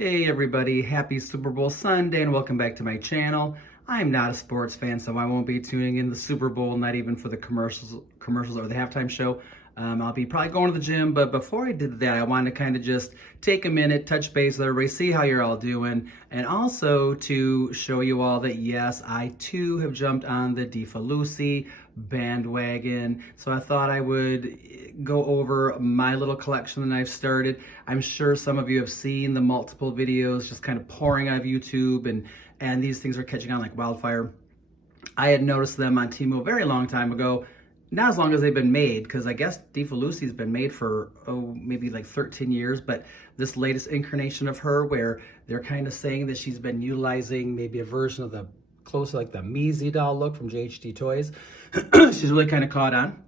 Hey everybody, happy Super Bowl Sunday and welcome back to my channel. I'm not a sports fan, so I won't be tuning in the Super Bowl, not even for the commercials or the halftime show. I'll be probably going to the gym, but before I did that, I wanted to kind of just take a minute, touch base with everybody, see how you're all doing, and also to show you all that yes, I too have jumped on the Defa bandwagon. So I thought I would go over my little collection that I've started. I'm sure some of you have seen the multiple videos just kind of pouring out of YouTube, and these things are catching on like wildfire. I had noticed them on Temu a very long time ago. Not as long as they've been made, because I guess Defa been made for, maybe like 13 years, but this latest incarnation of her where they're kind of saying that she's been utilizing maybe a version of the close to like the Measy doll look from JHD Toys. She's really kind of caught on.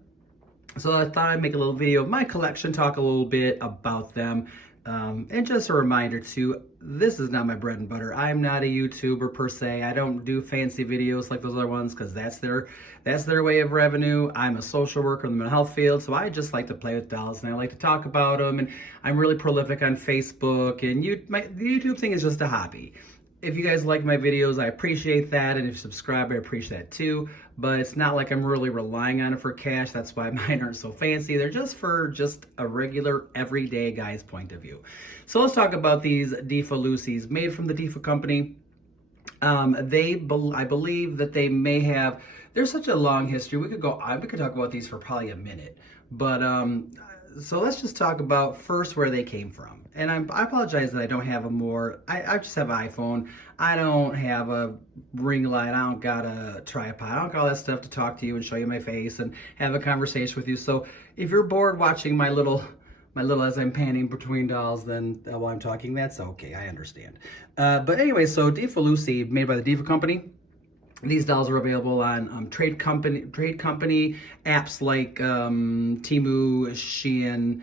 So I thought I'd make a little video of my collection, talk a little bit about them. And just a reminder too, this is not my bread and butter. I'm not a YouTuber per se. I don't do fancy videos like those other ones because that's their way of revenue. I'm a social worker in the mental health field, so I just like to play with dolls and I like to talk about them. And I'm really prolific on Facebook, and the YouTube thing is just a hobby. If you guys like my videos, I appreciate that, and if you subscribe, I appreciate that too. But it's not like I'm really relying on it for cash. That's why mine aren't so fancy. They're just for a regular, everyday guy's point of view. So let's talk about these Defa made from the Defa company. I believe that they may have. There's such a long history. We could talk about these for probably a minute. But so let's just talk about first where they came from. And I apologize that I don't have I just have an iPhone. I don't have a ring light. I don't got a tripod. I don't got all that stuff to talk to you and show you my face and have a conversation with you. So if you're bored watching my little as I'm panning between dolls, then while I'm talking, that's okay. I understand. But anyway, so Defa made by the Defa company. These dolls are available on trade company apps like Temu, Shein,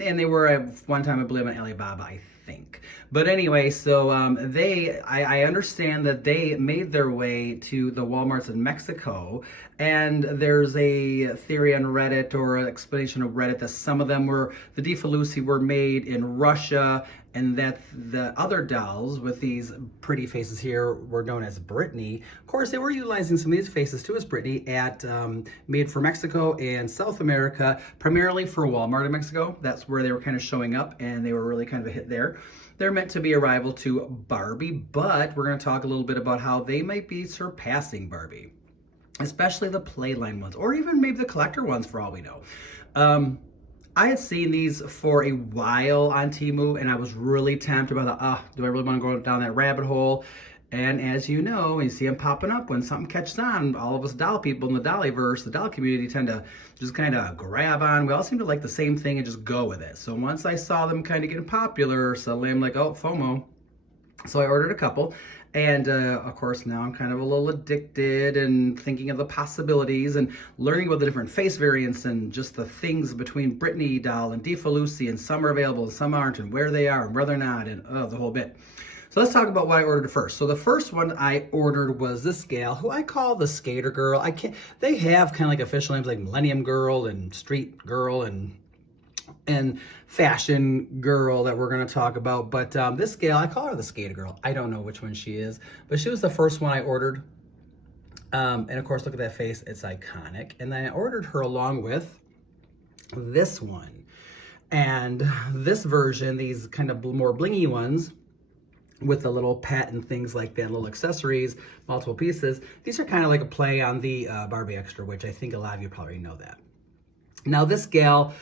and they were at one time, I believe, on Alibaba, I think. But anyway, so I understand that they made their way to the Walmarts in Mexico, and there's a theory on Reddit or an explanation of Reddit that some of them the Defa were made in Russia, and that the other dolls with these pretty faces here were known as Britney. Of course, they were utilizing some of these faces too as Britney at made for Mexico and South America, primarily for Walmart in Mexico. That's where they were kind of showing up, and they were really kind of a hit there. They're meant to be a rival to Barbie, but we're going to talk a little bit about how they might be surpassing Barbie, especially the playline ones, or even maybe the collector ones for all we know. I had seen these for a while on Temu, and I was really tempted by do I really want to go down that rabbit hole? And as you know, when you see them popping up, when something catches on, all of us doll people in the Dollyverse, the doll community, tend to just kind of grab on. We all seem to like the same thing and just go with it. So once I saw them kind of getting popular, suddenly I'm like, oh, FOMO. So I ordered a couple. And of course, now I'm kind of a little addicted and thinking of the possibilities and learning about the different face variants and just the things between Britney doll and Defa, and some are available and some aren't, and where they are and where they're not, and the whole bit. So let's talk about what I ordered first. So the first one I ordered was this gal, who I call the Skater Girl. They have kind of like official names like Millennium Girl and Street Girl and Fashion Girl that we're going to talk about. But this gal, I call her the Skater Girl. I don't know which one she is, but she was the first one I ordered. And of course, look at that face. It's iconic. And then I ordered her along with this one. And this version, these kind of more blingy ones, with the little pet and things like that, little accessories, multiple pieces. These are kind of like a play on the Barbie Extra, which I think a lot of you probably know that. Now this gal,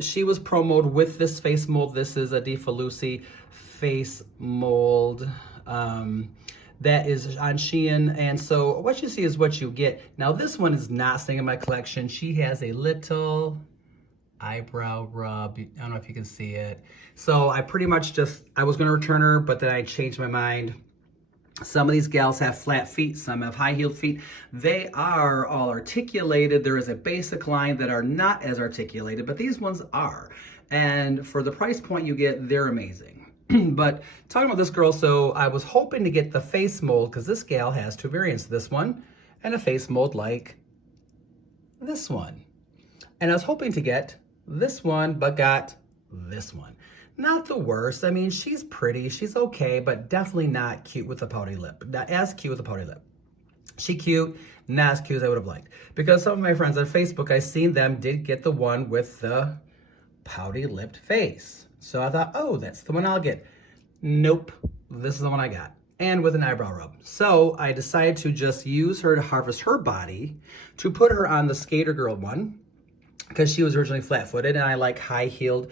she was promoted with this face mold. This is a Defa face mold that is on Shein. And so what you see is what you get. Now this one is not staying in my collection. She has a little eyebrow rub. I don't know if you can see it. So I pretty much I was going to return her, but then I changed my mind. Some of these gals have flat feet, some have high-heeled feet. They are all articulated. There is a basic line that are not as articulated, but these ones are. And for the price point you get, they're amazing. But talking about this girl, so I was hoping to get the face mold, because this gal has two variants, this one and a face mold like this one. And I was hoping to get this one, but got this one. not the worst. I mean, she's pretty, she's okay, but definitely not cute with a pouty lip. Not as cute with a pouty lip. She cute, not as cute as I would have liked. Because some of my friends on Facebook, I seen them did get the one with the pouty lipped face. So I thought, oh, that's the one I'll get. Nope, this is the one I got. And with an eyebrow rub. So I decided to just use her to harvest her body to put her on the Skater Girl one because she was originally flat-footed and I like high-heeled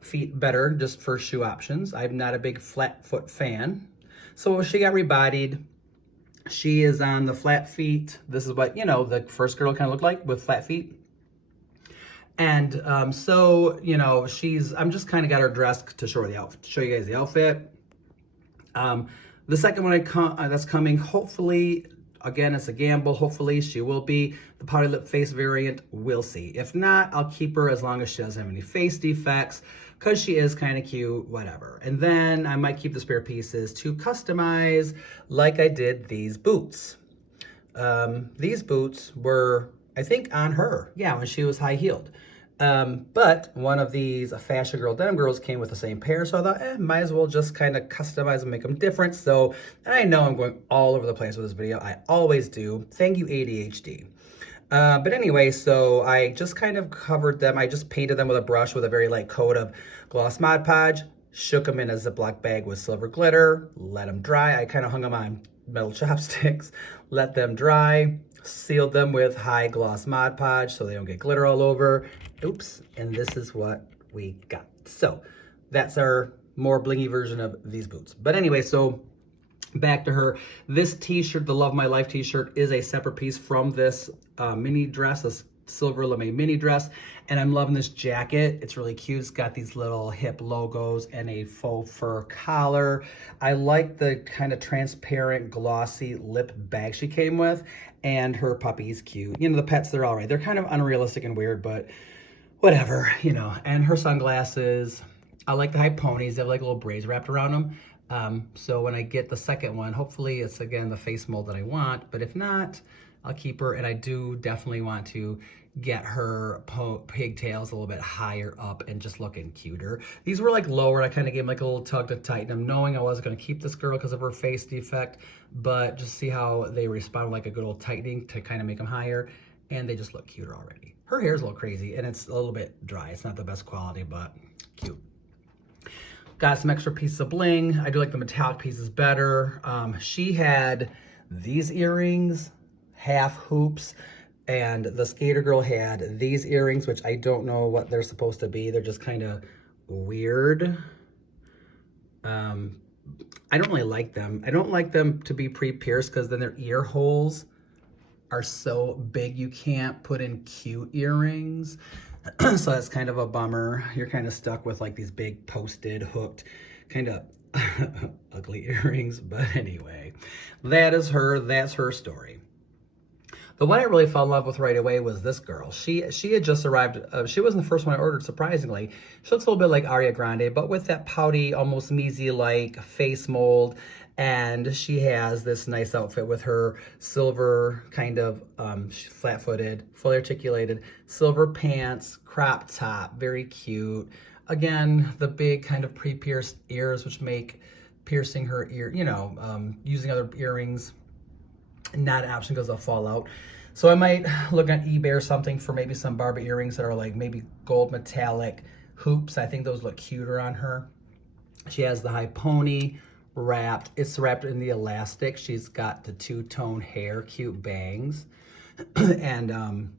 feet better just for shoe options. I'm not a big flat foot fan. So she got rebodied. She is on the flat feet. This is what, you know, the first girl kind of looked like with flat feet. And so, you know, I'm just kind of got her dressed to show her the outfit, to show you guys the outfit. The second one that's coming, hopefully, again, it's a gamble. Hopefully she will be the pouty lip face variant. We'll see. If not, I'll keep her as long as she doesn't have any face defects because she is kind of cute, whatever. And then I might keep the spare pieces to customize like I did these boots. These boots were, I think, on her. Yeah, when she was high-heeled. But one of these Fashion Girl Denim Girls came with the same pair, so I thought, might as well just kind of customize and make them different. So, and I know I'm going all over the place with this video. I always do. Thank you, ADHD. But anyway, so I just kind of covered them. I just painted them with a brush with a very light coat of gloss Mod Podge, shook them in a Ziploc bag with silver glitter, let them dry. I kind of hung them on metal chopsticks, let them dry, sealed them with high gloss Mod Podge so they don't get glitter all over. Oops, and this is what we got. So that's our more blingy version of these boots. But anyway, so back to her. This t-shirt, the Love My Life t-shirt, is a separate piece from this mini dress, this silver lame mini dress. And I'm loving this jacket. It's really cute. It's got these little hip logos and a faux fur collar. I like the kind of transparent, glossy lip bag she came with. And her puppy's cute. You know, the pets, they're all right. They're kind of unrealistic and weird, but whatever, you know. And her sunglasses. I like the high ponies. They have like little braids wrapped around them. So when I get the second one, hopefully it's, again, the face mold that I want. But if not, I'll keep her. And I do definitely want to get her pigtails a little bit higher up and just looking cuter. These were like lower. I kind of gave them like a little tug to tighten them, knowing I wasn't going to keep this girl because of her face defect, but just see how they respond like a good old tightening to kind of make them higher, and they just look cuter already. Her hair is a little crazy and it's a little bit dry. It's not the best quality, but cute. Got some extra pieces of bling. I do like the metallic pieces better. She had these earrings, half hoops, and the Skater Girl had these earrings, which I don't know what they're supposed to be. They're just kind of weird. I don't really like them. I don't like them to be pre-pierced because then their ear holes are so big you can't put in cute earrings. So that's kind of a bummer. You're kind of stuck with like these big posted, hooked, kind of ugly earrings. But anyway, that is her. That's her story. The one I really fell in love with right away was this girl. She had just arrived. She wasn't the first one I ordered, surprisingly. She looks a little bit like Ariana Grande, but with that pouty, almost Measy-like face mold. And she has this nice outfit with her silver kind of flat-footed, fully articulated silver pants, crop top, very cute. Again, the big kind of pre-pierced ears, which make piercing her ear, you know, using other earrings not an option because they'll fall out. So I might look on eBay or something for maybe some Barbie earrings that are like maybe gold metallic hoops. I think those look cuter on her. She has the high pony wrapped. It's wrapped in the elastic. She's got the two-tone hair, cute bangs. And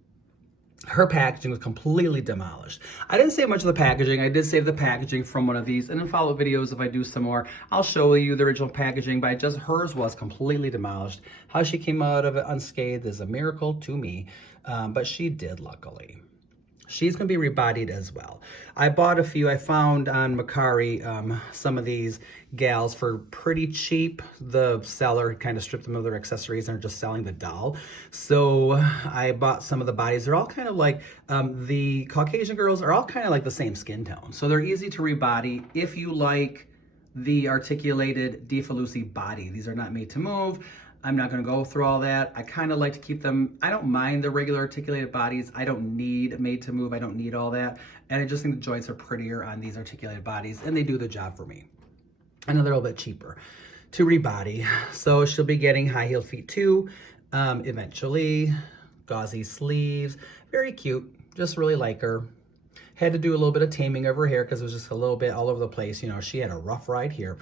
her packaging was completely demolished. I didn't save much of the packaging. I did save the packaging from one of these. And in follow-up videos, if I do some more, I'll show you the original packaging. But hers was completely demolished. How she came out of it unscathed is a miracle to me. But she did, luckily. She's going to be rebodied as well. I bought a few. I found on Mercari some of these gals for pretty cheap. The seller kind of stripped them of their accessories and are just selling the doll. So I bought some of the bodies. They're all kind of like, the Caucasian girls are all kind of like the same skin tone. So they're easy to rebody if you like the articulated Defa Lucy body. These are not made to move. I'm not going to go through all that. I kind of like to keep them, I don't mind the regular articulated bodies. I don't need made to move. I don't need all that. And I just think the joints are prettier on these articulated bodies, and they do the job for me. And they're a little bit cheaper to rebody. So she'll be getting high heeled feet too, eventually. Gauzy sleeves, very cute. Just really like her. Had to do a little bit of taming of her hair because it was just a little bit all over the place. You know, she had a rough ride here.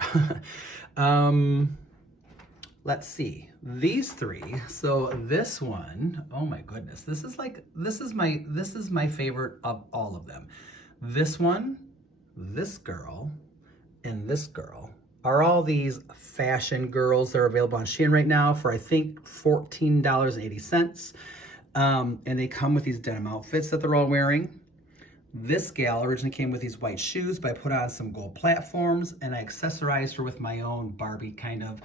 Let's see, these three. So this one, oh my goodness, this is my favorite of all of them. This one, this girl, and this girl are all these fashion girls. They're available on Shein right now for, I think, $14.80. And they come with these denim outfits that they're all wearing. This gal originally came with these white shoes, but I put on some gold platforms and I accessorized her with my own Barbie kind of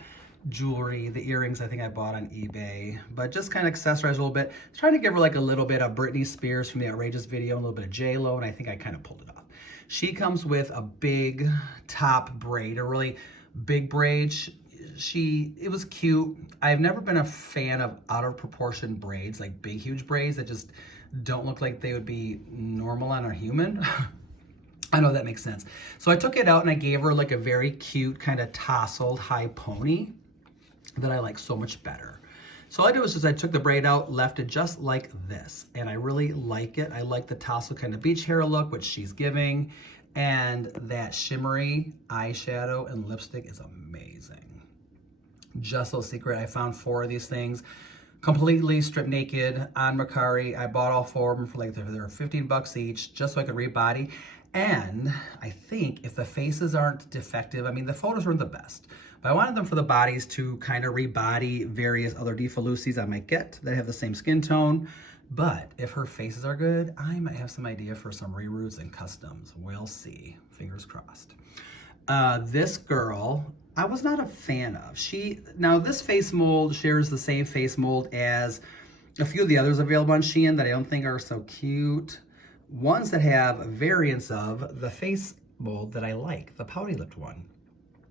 jewelry. The earrings I think I bought on eBay, but just kind of accessorized a little bit. Trying to give her like a little bit of Britney Spears from the Outrageous video, a little bit of J-Lo, and I think I kind of pulled it off. She comes with a big top braid, a really big braid. It was cute. I've never been a fan of out of proportion braids, like big, huge braids that just don't look like they would be normal on a human. I know that makes sense. So I took it out and I gave her like a very cute kind of tousled high pony that I like so much better. So all I did was just I took the braid out, left it just like this, and I really like it. I like the tassel kind of beach hair look, which she's giving, and that shimmery eyeshadow and lipstick is amazing. Just a little secret, I found 4 of these things completely stripped naked on Mercari. I bought all 4 of them for like, they were 15 bucks each, just so I could rebody. And I think if the faces aren't defective, I mean, the photos weren't the best, but I wanted them for the bodies to kind of rebody various other Defa Lucy's I might get that have the same skin tone. But if her faces are good, I might have some idea for some reroots and customs. We'll see. Fingers crossed. This girl, I was not a fan of. Now this face mold shares the same face mold as a few of the others available on Shein that I don't think are so cute. Ones that have variants of the face mold that I like, the pouty lipped one.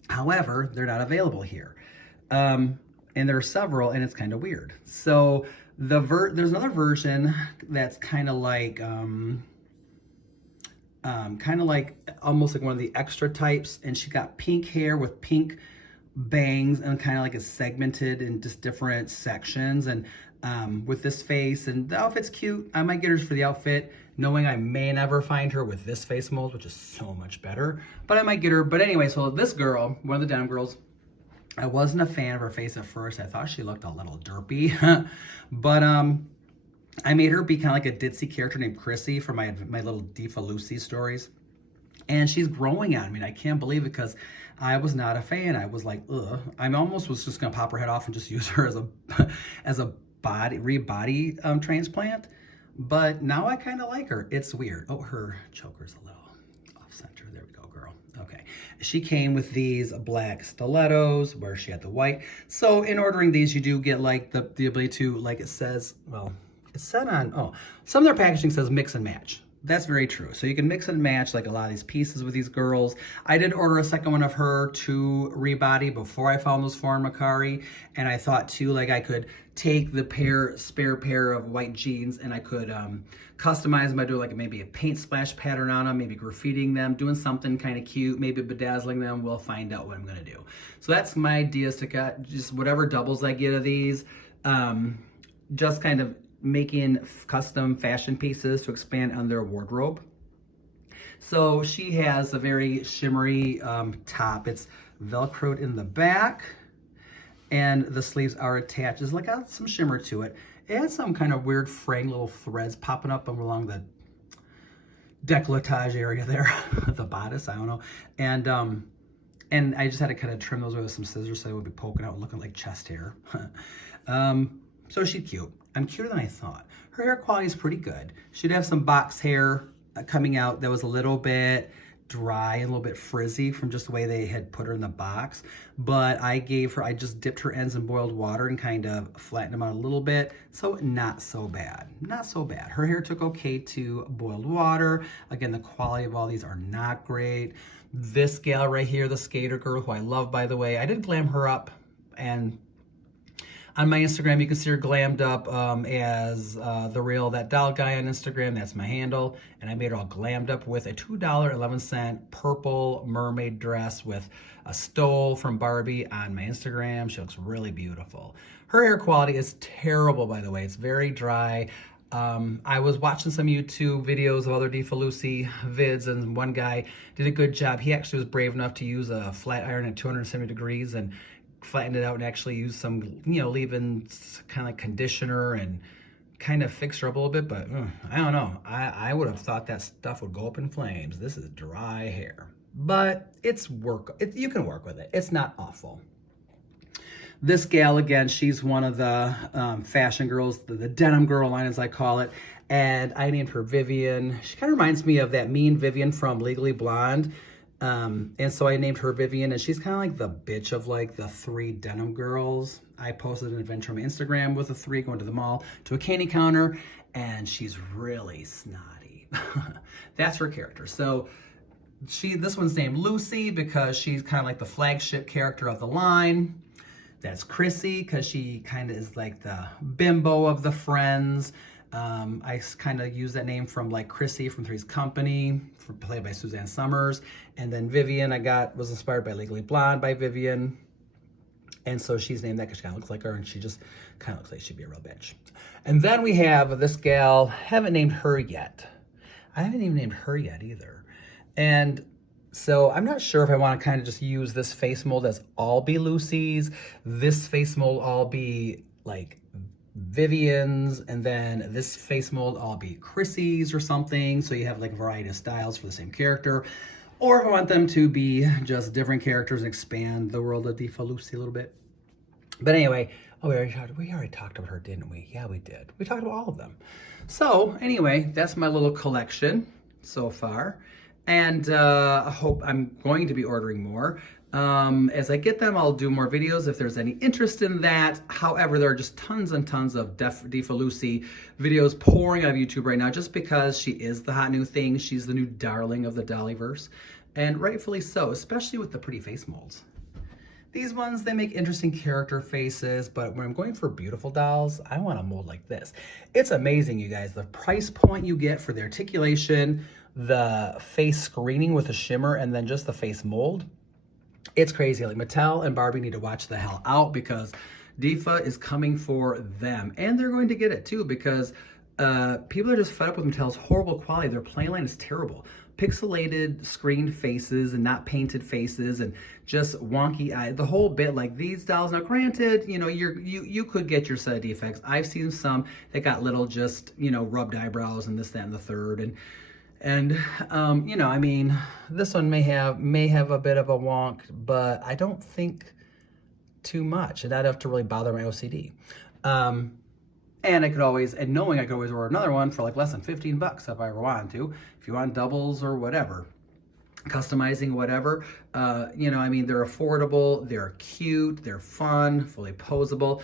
However, they're not available here. And there are several, and it's kind of weird. So there's another version that's kind of like almost like one of the extra types, and she got pink hair with pink bangs and kind of like it's segmented in just different sections, and with this face, and the outfit's cute. I might get her for the outfit, knowing I may never find her with this face mold, which is so much better, but I might get her. But anyway, so this girl, one of the denim girls, I wasn't a fan of her face at first. I thought she looked a little derpy, but I made her be kind of like a ditzy character named Chrissy from my little Defa Lucy stories. And she's growing on me, and I can't believe it because I was not a fan. I was like, ugh. I almost was just gonna pop her head off and just use her as a body transplant. But now I kind of like her. It's weird. Oh, her choker's a little off center. There we go, girl. Okay. She came with these black stilettos where she had the white. So in ordering these, you do get like the ability to, like it says, well, it's said on, some of their packaging says mix and match. That's very true. So you can mix and match like a lot of these pieces with these girls. I did order a second one of her to rebody before I found those 4 in Mercari. And I thought too, like I could take the spare pair of white jeans and I could customize them by doing like maybe a paint splash pattern on them, maybe graffitiing them, doing something kind of cute, maybe bedazzling them. We'll find out what I'm going to do. So that's my idea, is to cut just whatever doubles I get of these, just kind of making custom fashion pieces to expand on their wardrobe. So she has a very shimmery top. It's velcroed in the back, and the sleeves are attached. It's like got some shimmer to it. It has some kind of weird fraying little threads popping up along the décolletage area there, the bodice, I don't know. And I just had to kind of trim those with some scissors so it would be poking out, looking like chest hair. So she's cute. I'm cuter than I thought. Her hair quality is pretty good. She'd have some box hair coming out that was a little bit dry and a little bit frizzy from just the way they had put her in the box. But I just dipped her ends in boiled water and kind of flattened them out a little bit. So not so bad, not so bad. Her hair took okay to boiled water. Again, the quality of all these are not great. This gal right here, the skater girl, who I love, by the way, I did glam her up, and On my Instagram, you can see her glammed up as the real That Doll guy on Instagram. That's my handle. And I made her all glammed up with a $2.11 purple mermaid dress with a stole from Barbie on my Instagram. She looks really beautiful. Her hair quality is terrible, by the way. It's very dry. I was watching some YouTube videos of other Defa Lucy vids, and one guy did a good job. He actually was brave enough to use a flat iron at 270 degrees and flattened it out and actually used some, leave-in kind of like conditioner and kind of fixed her up a little bit, but I don't know. I would have thought that stuff would go up in flames. This is dry hair, but you can work with it. It's not awful. This gal, again, she's one of the fashion girls, the denim girl line, as I call it, and I named her Vivian. She kind of reminds me of that mean Vivian from Legally Blonde, and so I named her Vivian, and she's kind of like the bitch of like the 3 denim girls. I posted an adventure on my Instagram with the 3 going to the mall to a candy counter, and she's really snotty. That's her character. So this one's named Lucy because she's kind of like the flagship character of the line. That's Chrissy because she kind of is like the bimbo of the friends. I kind of use that name from like Chrissy from Three's Company, played by Suzanne Summers. And then Vivian was inspired by Legally Blonde by Vivian. And so she's named that because she kind of looks like her, and she just kind of looks like she'd be a real bitch. And then we have this gal, haven't named her yet. I haven't even named her yet either. And so I'm not sure if I want to kind of just use this face mold as all be Lucy's, this face mold all be like Vivian's, and then this face mold all be Chrissy's or something. So you have like a variety of styles for the same character. Or if I want them to be just different characters and expand the world of Defa Lucy a little bit. But anyway, we already talked about her, didn't we? Yeah, we did. We talked about all of them. So anyway, that's my little collection so far. And I hope I'm going to be ordering more. As I get them, I'll do more videos if there's any interest in that. However, there are just tons and tons of Defa Lucy videos pouring out of YouTube right now just because she is the hot new thing. She's the new darling of the Dollyverse. And rightfully so, especially with the pretty face molds. These ones, they make interesting character faces, but when I'm going for beautiful dolls, I want a mold like this. It's amazing, you guys. The price point you get for the articulation, the face screening with a shimmer, and then just the face mold. It's crazy. Like Mattel and Barbie need to watch the hell out because Defa is coming for them. And they're going to get it too because people are just fed up with Mattel's horrible quality. Their play line is terrible. Pixelated screened faces and not painted faces and just wonky eyes. The whole bit, like these dolls. Now granted, you could get your set of defects. I've seen some that got little just, rubbed eyebrows and this, that, and the third. And I mean, this one may have a bit of a wonk, but I don't think too much. And I'd have to really bother my OCD. And I could always order another one for like less than 15 bucks if I ever wanted to. If you want doubles or whatever, customizing whatever, I mean, they're affordable, they're cute, they're fun, fully posable.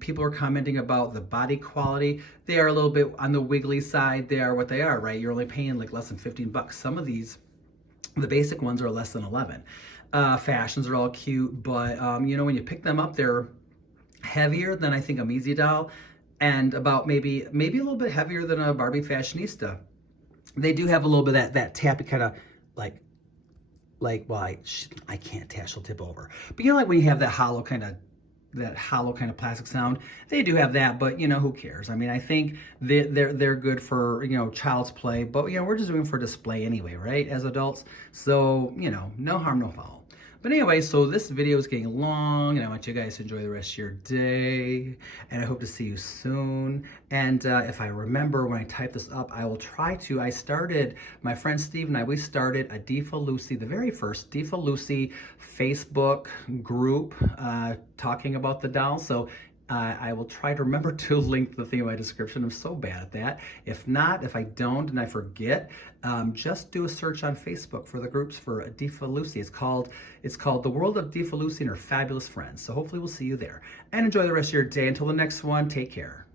People are commenting about the body quality. They are a little bit on the wiggly side. They are what they are, right? You're only paying like less than 15 bucks. Some of these, the basic ones are less than 11. Fashions are all cute, but when you pick them up, they're heavier than I think a Measy doll, and about maybe a little bit heavier than a Barbie Fashionista. They do have a little bit of that tappy kind of I can't tash, she'll tip over. But like when you have that hollow kind of plastic sound, they do have that, but who cares? I mean, I think they're good for, child's play, but we're just doing it for display anyway, right? As adults. So, no harm, no foul. But anyway, so this video is getting long, and I want you guys to enjoy the rest of your day, and I hope to see you soon. And if I remember when I type this up, I will try to. My friend Steve and we started a Defa Lucy, the very first Defa Lucy Facebook group talking about the doll. So I will try to remember to link the thing in my description. I'm so bad at that. If I don't and I forget, just do a search on Facebook for the groups for Defa Lucy. It's called The World of Defa Lucy and Her Fabulous Friends. So hopefully we'll see you there. And enjoy the rest of your day. Until the next one, take care.